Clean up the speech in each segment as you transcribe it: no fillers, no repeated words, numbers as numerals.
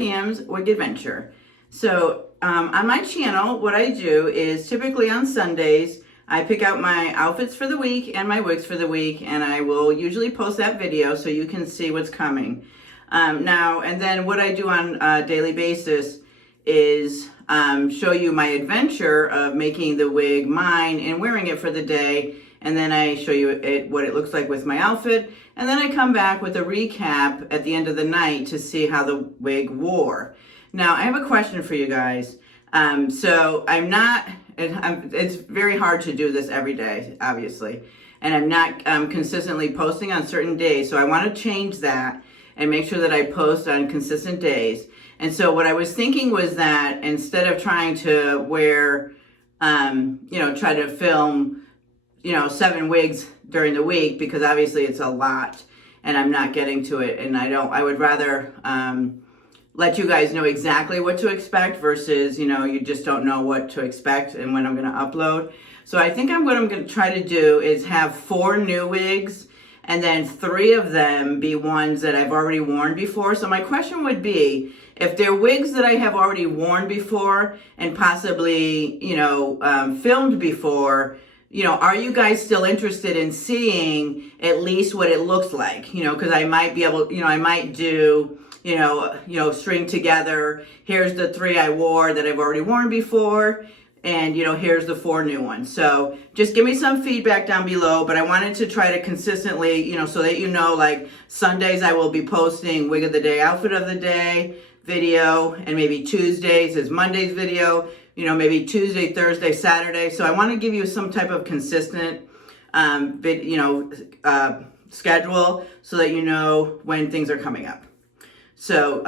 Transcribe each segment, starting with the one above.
Pam's Wig Adventure. So on my channel, what I do is typically on Sundays, I pick out my outfits for the week and my wigs for the week, and I will usually post that video so you can see what's coming. And then what I do on a daily basis is show you my adventure of making the wig mine and wearing it for the day. And then I show you what it looks like with my outfit. And then I come back with a recap at the end of the night to see how the wig wore. Now, I have a question for you guys. So it's very hard to do this every day, obviously. And I'm not consistently posting on certain days. So I want to change that and make sure that I post on consistent days. And so what I was thinking was that instead of trying to wear, try to film, 7 wigs during the week, because obviously it's a lot and I'm not getting to it. And I would rather let you guys know exactly what to expect versus, you just don't know what to expect and when I'm going to upload. So I think what I'm going to try to do is have 4 new wigs and then 3 of them be ones that I've already worn before. So my question would be, if they're wigs that I have already worn before and possibly, filmed before, are you guys still interested in seeing at least what it looks like? Because I might be able, I might do, string together, here's the 3 I wore that I've already worn before, and, here's the 4 new ones. So just give me some feedback down below, but I wanted to try to consistently, so that like Sundays I will be posting wig of the day, outfit of the day video, and maybe Tuesdays is Monday's video, maybe Tuesday, Thursday, Saturday. So I want to give you some type of consistent, schedule so that you know when things are coming up. So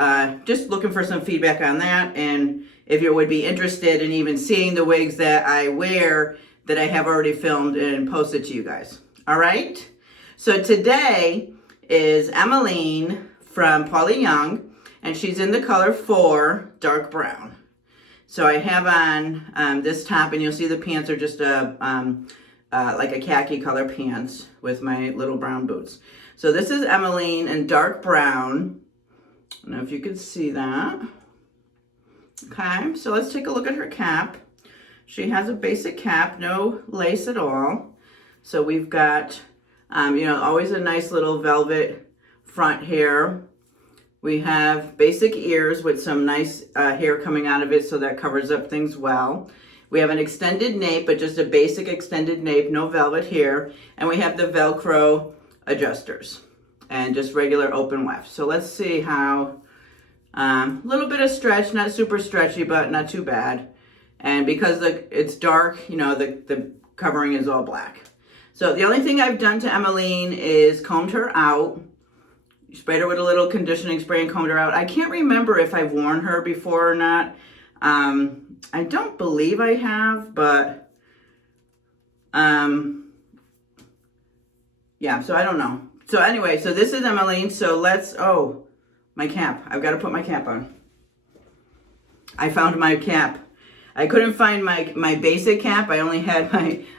just looking for some feedback on that, and if you would be interested in even seeing the wigs that I wear that I have already filmed and posted to you guys. All right. So today is Emmeline from Paula Young, and she's in the color 4 dark brown. So I have on this top, and you'll see the pants are just like a khaki color pants with my little brown boots. So this is Emmeline in dark brown. I don't know if you can see that. Okay, so let's take a look at her cap. She has a basic cap, no lace at all. So we've got, always a nice little velvet front here. We have basic ears with some nice hair coming out of it, so that covers up things well. We have an extended nape, but just a basic extended nape, no velvet here. And we have the Velcro adjusters and just regular open weft. So let's see how, a little bit of stretch, not super stretchy, but not too bad. And because it's dark, the covering is all black. So the only thing I've done to Emmeline is combed her out. Sprayed her with a little conditioning spray and combed her out. I can't remember if I've worn her before or not. I don't believe I have, but yeah, so I don't know. So anyway, so this is Emmeline. So my cap. I've got to put my cap on. I found my cap. I couldn't find my basic cap. I only had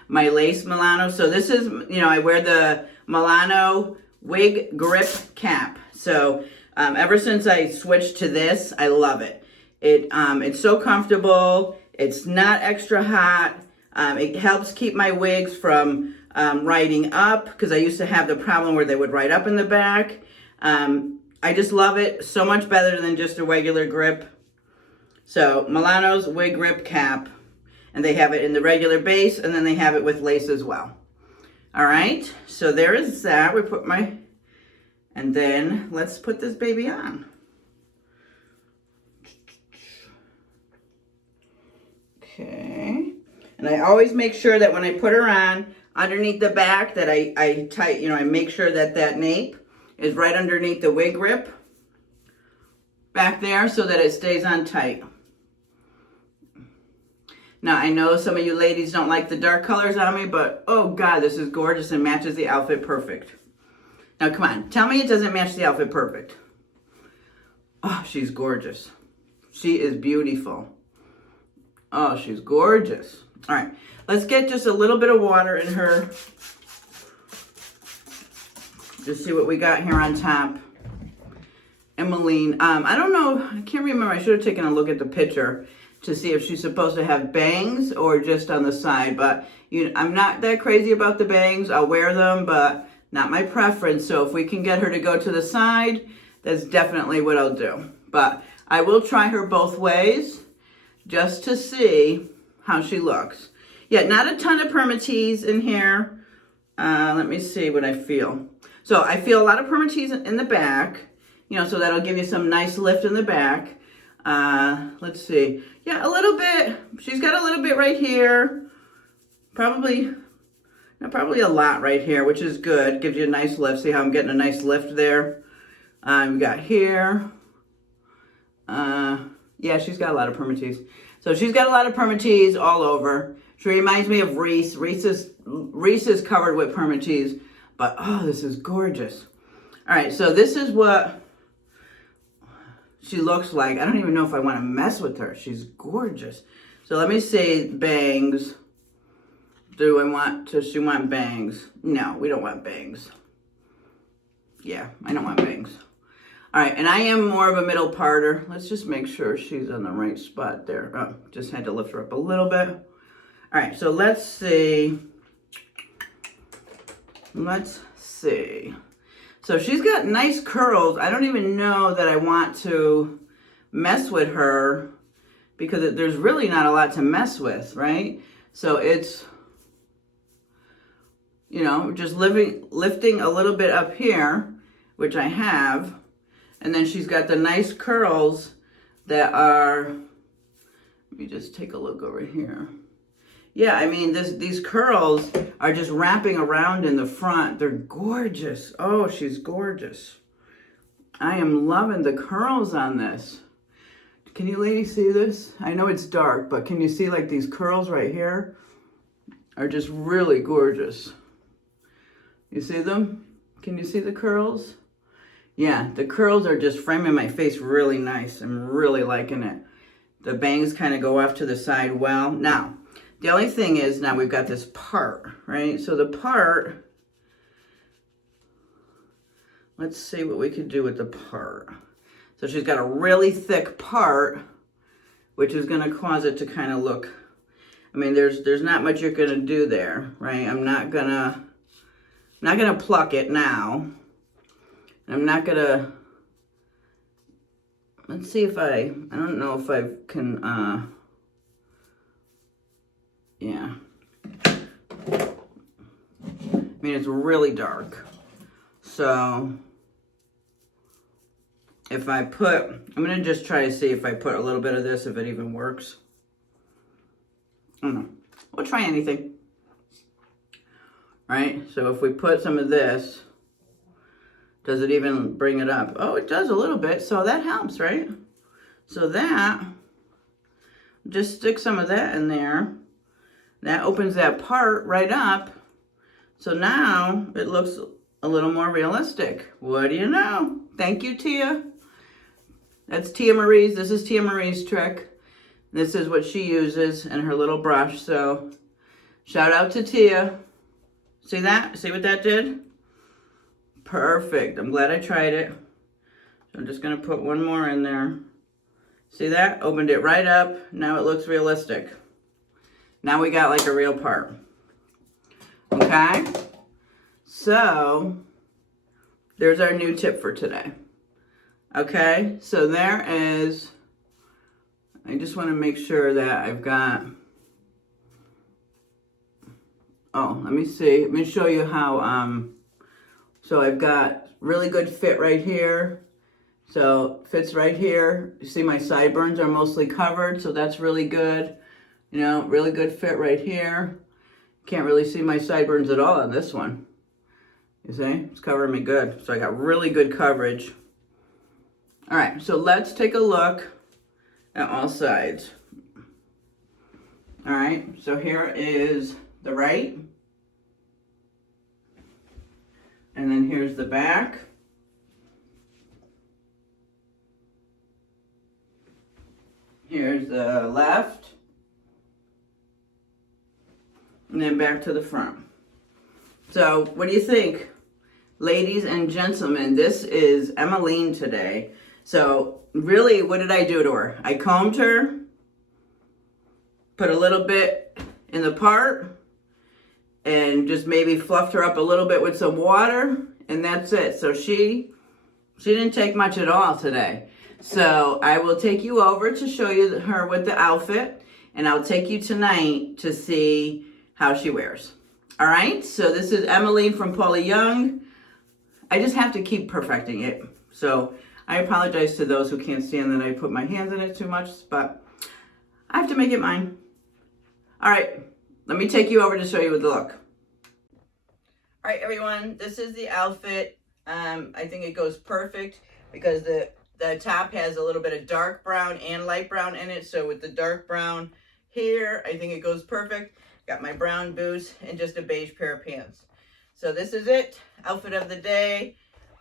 my lace Milano. So this is, I wear the Milano wig grip cap. So ever since I switched to this, I love it. It's so comfortable. It's not extra hot. It helps keep my wigs from riding up, because I used to have the problem where they would ride up in the back. I just love it. So much better than just a regular grip. So Milano's wig grip cap, and they have it in the regular base, and then they have it with lace as well. All right, so there is that. And then let's put this baby on. Okay, and I always make sure that when I put her on, underneath the back, that I I make sure that nape is right underneath the wig grip back there, so that it stays on tight. Now, I know some of you ladies don't like the dark colors on me, but oh God, this is gorgeous and matches the outfit perfect. Now, come on, tell me it doesn't match the outfit perfect. Oh, she's gorgeous. She is beautiful. Oh, she's gorgeous. All right, let's get just a little bit of water in her. Just see what we got here on top. Emmeline. I don't know, I can't remember. I should have taken a look at the picture to see if she's supposed to have bangs or just on the side. But I'm not that crazy about the bangs. I'll wear them, but not my preference. So if we can get her to go to the side, that's definitely what I'll do. But I will try her both ways just to see how she looks. Yeah, not a ton of permatease in here. Let me see what I feel. So I feel a lot of permatease in the back, so that'll give you some nice lift in the back. Let's see. Yeah, a little bit. She's got a little bit right here. Probably a lot right here, which is good. Gives you a nice lift. See how I'm getting a nice lift there? We got here. Yeah, she's got a lot of permatease. So she's got a lot of permatease all over. She reminds me of Reese. Reese is covered with permatease, but oh, this is gorgeous. All right, so this is what she looks like. I don't even know if I want to mess with her. She's gorgeous. So let me see, bangs. Does she want bangs? No, we don't want bangs. Yeah, I don't want bangs. All right, and I am more of a middle parter. Let's just make sure she's on the right spot there. Oh, just had to lift her up a little bit. All right, so let's see. Let's see. So she's got nice curls. I don't even know that I want to mess with her because there's really not a lot to mess with, right? So it's, just lifting a little bit up here, which I have. And then she's got the nice curls that are, let me just take a look over here. Yeah, I mean, these curls are just wrapping around in the front. They're gorgeous. Oh, she's gorgeous. I am loving the curls on this. Can you ladies see this? I know it's dark, but can you see like these curls right here are just really gorgeous. You see them? Can you see the curls? Yeah, the curls are just framing my face really nice. I'm really liking it. The bangs kind of go off to the side well. Now, the only thing is now we've got this part, right? So the part, let's see what we could do with the part. So she's got a really thick part, which is going to cause it to kind of look, I mean, there's not much you're going to do there, right? I'm not going to pluck it now. I'm not going to, let's see if I don't know if I can, yeah. I mean, it's really dark. So if I put, I'm going to just try to see if I put a little bit of this, if it even works. I don't know. We'll try anything. Right? So if we put some of this, does it even bring it up? Oh, it does a little bit. So that helps, right? So that, just stick some of that in there. That opens that part right up. So now it looks a little more realistic. What do you know? Thank you, Tia. That's Tia Marie's. This is Tia Marie's trick. This is what she uses in her little brush. So shout out to Tia. See that? See what that did? Perfect. I'm glad I tried it. So I'm just going to put one more in there. See that? Opened it right up. Now it looks realistic. Now we got like a real part. Okay? So there's our new tip for today. Okay? So there is, I just want to make sure that I've got, oh, let me see. Let me show you how, so I've got really good fit right here. So fits right here. You see my sideburns are mostly covered, so that's really good. Really good fit right here. Can't really see my sideburns at all on this one. You see? It's covering me good. So I got really good coverage. All right, so let's take a look at all sides. All right, so here is the right. And then here's the back. Here's the left. And then back to the front. So what do you think? Ladies and gentlemen, this is Emmeline today. So really, what did I do to her? I combed her, put a little bit in the part, and just maybe fluffed her up a little bit with some water, and that's it. So she didn't take much at all today. So I will take you over to show you her with the outfit, and I'll take you tonight to see how she wears. All right, so this is Emmeline from Paula Young. I just have to keep perfecting it. So I apologize to those who can't stand that I put my hands in it too much, but I have to make it mine. All right, let me take you over to show you the look. All right, everyone, this is the outfit. I think it goes perfect because the top has a little bit of dark brown and light brown in it. So with the dark brown here, I think it goes perfect. Got my brown boots and just a beige pair of pants. So this is it, outfit of the day.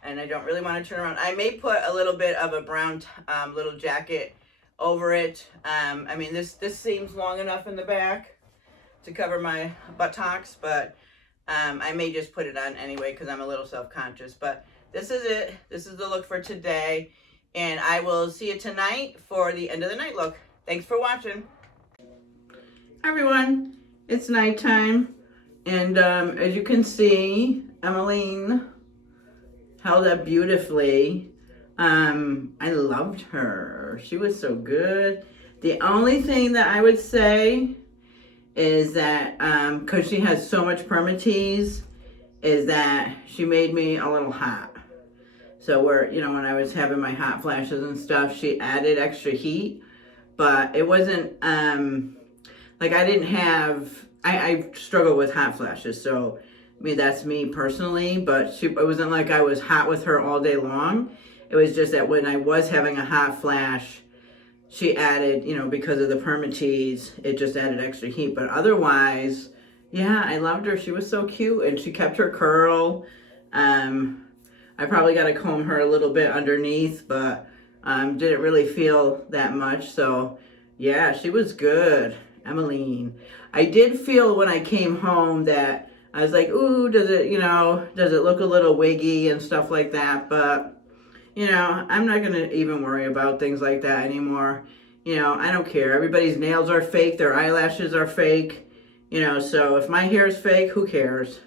And I don't really want to turn around. I may put a little bit of a brown little jacket over it. I mean, this seems long enough in the back to cover my buttocks, but I may just put it on anyway because I'm a little self-conscious. But this is it. This is the look for today. And I will see you tonight for the end of the night look. Thanks for watching. Hi, everyone. It's nighttime. And as you can see, Emmeline held up beautifully. I loved her. She was so good. The only thing that I would say is that, because she has so much permatease, is that she made me a little hot. So where, you know, when I was having my hot flashes and stuff, she added extra heat, but it wasn't, like I didn't have, I struggle with hot flashes, so I mean, that's me personally, but it wasn't like I was hot with her all day long. It was just that when I was having a hot flash, she added, you know, because of the permatease, it just added extra heat. But otherwise, yeah, I loved her. She was so cute, and she kept her curl. I probably got to comb her a little bit underneath, but didn't really feel that much. So, yeah, she was good, Emmeline. I did feel when I came home that I was like, ooh, does it look a little wiggy and stuff like that? But, you know, I'm not going to even worry about things like that anymore. You know, I don't care. Everybody's nails are fake. Their eyelashes are fake. You know, so if my hair is fake, who cares?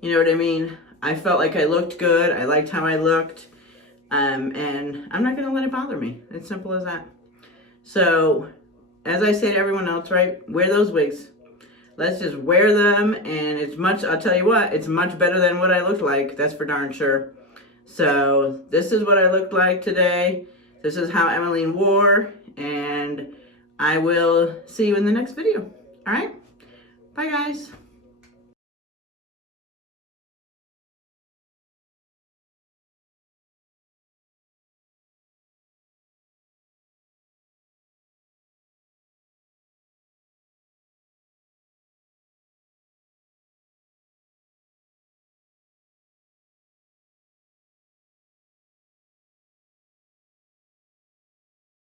You know what I mean? I felt like I looked good. I liked how I looked. And I'm not going to let it bother me. It's simple as that. So, as I say to everyone else, right, wear those wigs. Let's just wear them, and I'll tell you what, it's much better than what I looked like. That's for darn sure. So, this is what I looked like today. This is how Emmeline wore, and I will see you in the next video. All right? Bye, guys.